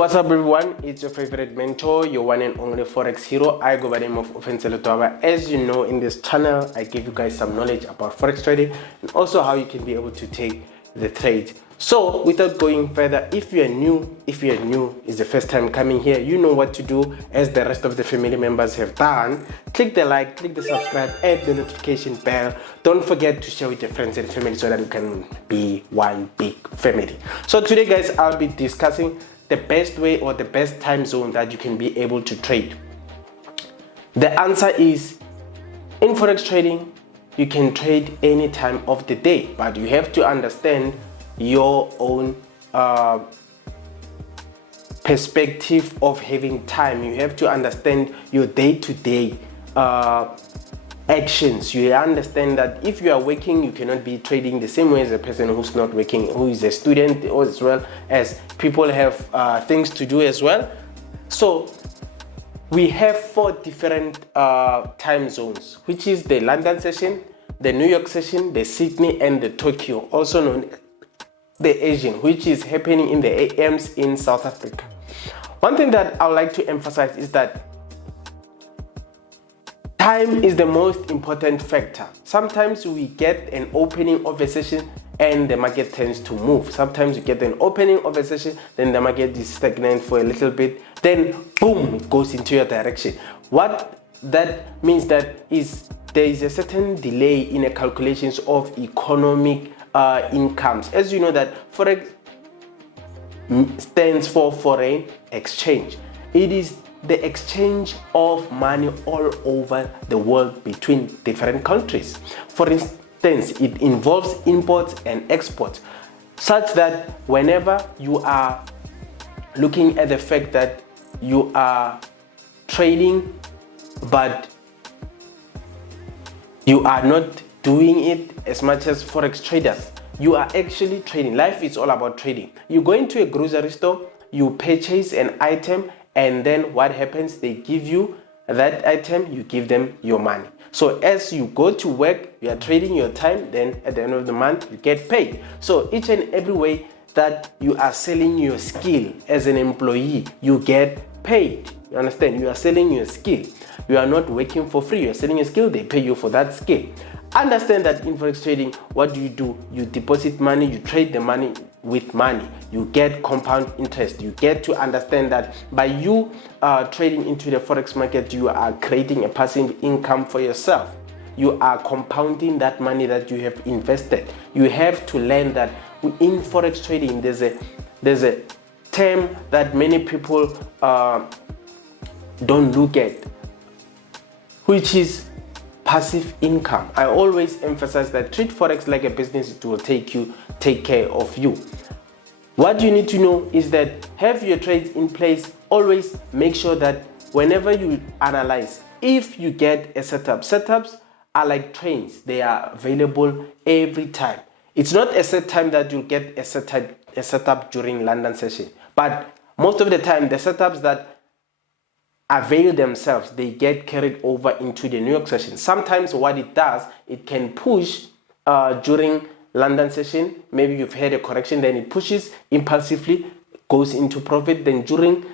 what's up everyone, it's your favorite mentor, your one and only Forex hero. I go by the name of Ofentse Ledwaba. As you know, in this channel I give you guys some knowledge about Forex trading and also how you can be able to take the trade. So without going further, if you are new, it's the first time coming here, you know what to do as the rest of the family members have done. Click the like, click the subscribe, add the notification bell. Don't forget to share with your friends and family so that we can be one big family. So today guys, I'll be discussing the best way or the best time zone that you can be able to trade. The answer is, in Forex trading, you can trade any time of the day, but you have to understand your own perspective of having time. You have to understand your day-to-day actions. You understand that if you are working, you cannot be trading the same way as a person who's not working, who is a student, or as well as people have things to do as well. So we have 4 different time zones, which is the London session, the New York session, the Sydney, and the Tokyo, also known as the Asian, which is happening in the AMs in South Africa. One thing that I would like to emphasize is that time is the most important factor. Sometimes we get an opening of a session and the market tends to move. Sometimes you get an opening of a session, then the market is stagnant for a little bit, then boom, it goes into your direction. What that means that is there is a certain delay in the calculations of economic incomes. As you know that Forex stands for foreign exchange. It is the exchange of money all over the world between different countries. For instance, it involves imports and exports, such that whenever you are looking at the fact that you are trading but you are not doing it as much as Forex traders, you are actually trading. Life is all about trading. You go into a grocery store, you purchase an item, and then what happens? They give you that item, you give them your money. So as you go to work, you are trading your time, then at the end of the month you get paid. So each and every way that you are selling your skill as an employee, you get paid. You understand? You are selling your skill. You are not working for free. You are selling your skill, they pay you for that skill. Understand that in Forex trading, what do? You deposit money, you trade the money with money. You get compound interest. You get to understand that by you trading into the Forex market, you are creating a passive income for yourself. You are compounding that money that you have invested. You have to learn that in Forex trading, there's a term that many people don't look at, which is passive income. I always emphasize that treat Forex like a business. It will take care of you. What you need to know is that have your trades in place. Always make sure that whenever you analyze, if you get a setup, setups are like trains. They are available every time. It's not a set time that you'll get a setup during London session, but most of the time the setups that avail themselves, they get carried over into the New York session. Sometimes what it does, it can push during London session. Maybe you've had a correction, then it pushes impulsively, goes into profit. Then during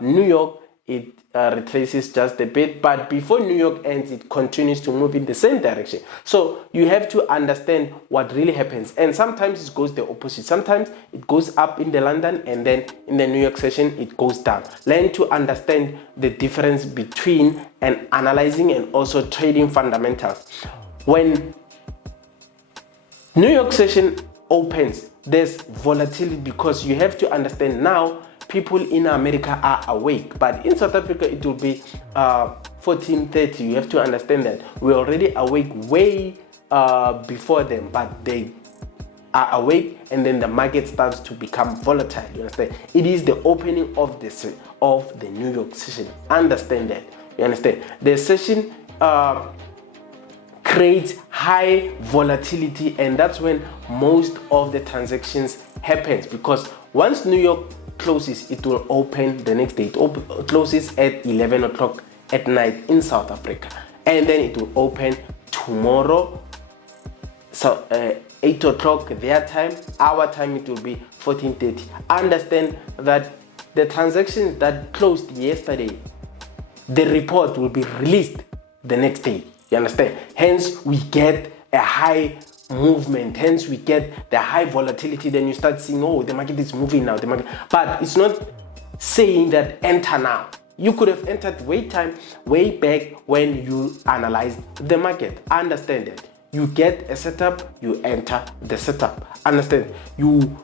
New York, it retraces just a bit, but before New York ends, it continues to move in the same direction. So you have to understand what really happens, and sometimes it goes the opposite. Sometimes it goes up in the London, and then in the New York session it goes down. Learn to understand the difference between and analyzing and also trading fundamentals. When New York session opens, there's volatility because you have to understand now people in America are awake, but in South Africa it will be 14:30. You have to understand that we're already awake way before them, but they are awake, and then the market starts to become volatile. You understand? It is the opening of the New York session. Understand that. You understand? The session creates high volatility, and that's when most of the transactions happens, because once New York closes, it will open the next day. It closes at 11 o'clock at night in South Africa, and then it will open tomorrow, so 8 o'clock their time. Our time it will be 14:30. Understand that the transactions that closed yesterday, the report will be released the next day. You understand? Hence, we get a high movement. Hence, we get the high volatility. Then you start seeing, oh, the market is moving now. But it's not saying that enter now. You could have entered way back when you analyzed the market. Understand that. You get a setup, you enter the setup. Understand? You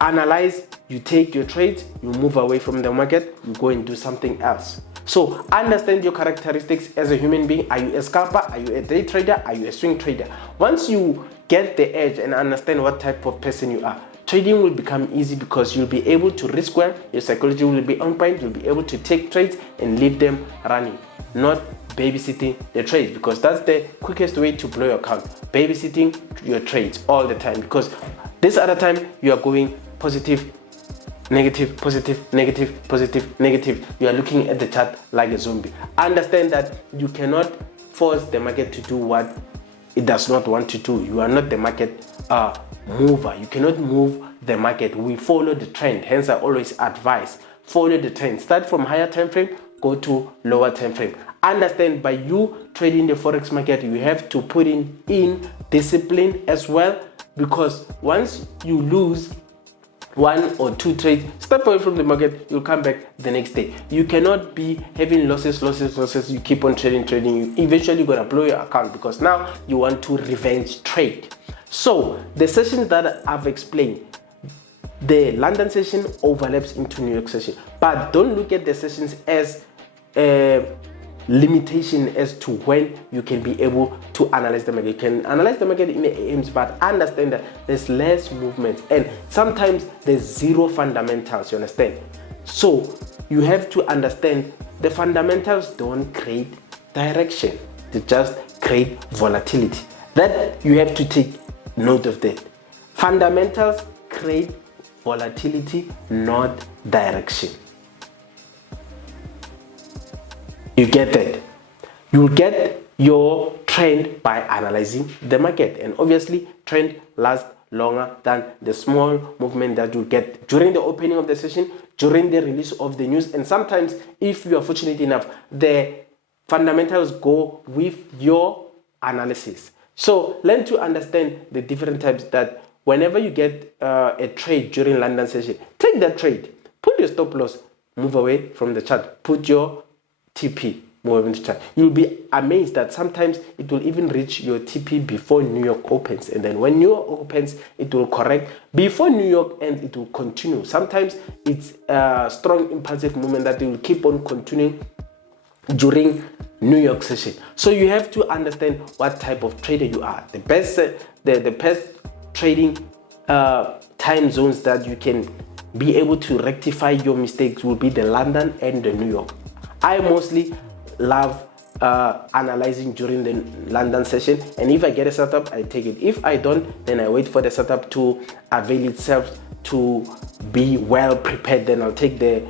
analyze, you take your trades, you move away from the market, you go and do something else. So understand your characteristics as a human being. Are you a scalper? Are you a day trader? Are you a swing trader? Once you get the edge and understand what type of person you are, trading will become easy because you'll be able to risk well, your psychology will be on point, you'll be able to take trades and leave them running, not babysitting the trades, because that's the quickest way to blow your account. Babysitting your trades all the time, because this other time you are going positive, negative, positive, negative, positive, negative. You are looking at the chart like a zombie. Understand that you cannot force the market to do what it does not want to do. You are not the market mover. You cannot move the market. We follow the trend. Hence, I always advise follow the trend. Start from higher time frame, go to lower time frame. Understand, by you trading the forex market, you have to put in discipline as well, because once you lose one or two trades, step away from the market, you'll come back the next day. You cannot be having losses. You keep on trading. You eventually gonna blow your account, because now you want to revenge trade. So the sessions that I've explained, the London session overlaps into New York session, but don't look at the sessions as a limitation as to when you can be able to analyze the market. You can analyze the market in the AMs, but understand that there's less movement and sometimes there's zero fundamentals. You understand? So you have to understand the fundamentals don't create direction, they just create volatility. That you have to take note of that. Fundamentals create volatility, not direction. You get that? You'll get your trend by analyzing the market, and obviously trend lasts longer than the small movement that you get during the opening of the session, during the release of the news, and sometimes, if you are fortunate enough, the fundamentals go with your analysis. So learn to understand the different types, that whenever you get a trade during London session, take that trade, put your stop loss, move away from the chart, put your TP, move into chart. You'll be amazed that sometimes it will even reach your TP before New York opens, and then when New York opens, it will correct before New York ends. It will continue. Sometimes it's a strong impulsive movement that will keep on continuing during New York session. So you have to understand what type of trader you are. The best trading time zones that you can be able to rectify your mistakes will be the London and the New York. I mostly love analyzing during the London session, and if I get a setup, I take it. If I don't, then I wait for the setup to avail itself to be well prepared. Then I'll take the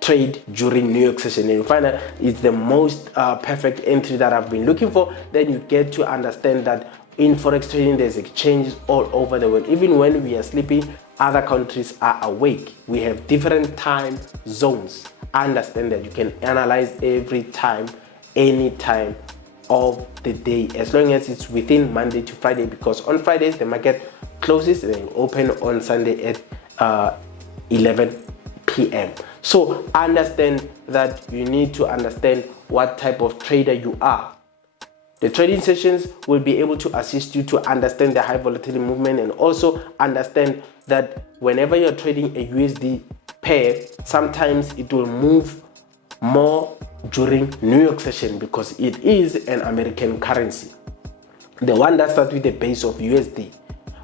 trade during New York session, and you find that it's the most perfect entry that I've been looking for. Then you get to understand that in forex trading, there's exchanges all over the world. Even when we are sleeping, other countries are awake. We have different time zones. Understand that you can analyze every time, any time of the day, as long as it's within Monday to Friday, because on Fridays the market closes and then open on Sunday at 11 p.m. So understand that you need to understand what type of trader you are. The trading sessions will be able to assist you to understand the high volatility movement, and also understand that whenever you're trading a USD pair, sometimes it will move more during New York session because it is an American currency, the one that starts with the base of USD.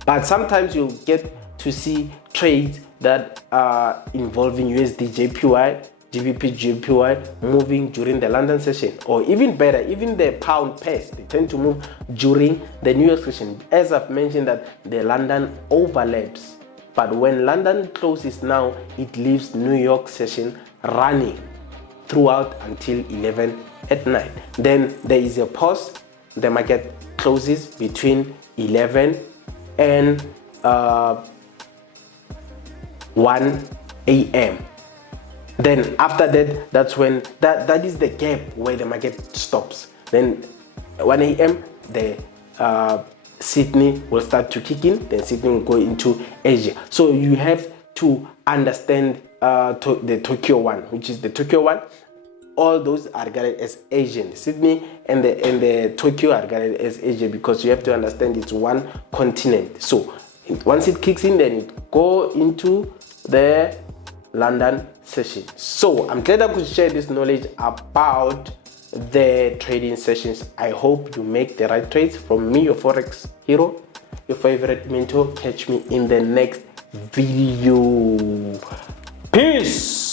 But sometimes you'll get to see trades that are involving USD JPY, GBP JPY moving during the London session, or even better, even the pound pairs, they tend to move during the New York session. As I've mentioned, that the London overlaps, but when London closes now, it leaves New York session running throughout until 11 at night. Then there is a pause. The market closes between 11 and 1 a.m. Then after that, that's when that is the gap where the market stops. Then 1 a.m. the Sydney will start to kick in. Then Sydney will go into Asia. So you have to understand the Tokyo one, which is the Tokyo one. All those are regarded as Asian. Sydney and the Tokyo are regarded as Asia, because you have to understand it's one continent. So once it kicks in, then it go into the London session. So I'm glad I could share this knowledge about the trading sessions. I hope you make the right trades. From me, your Forex hero, your favorite mentor. Catch me in the next video. Peace.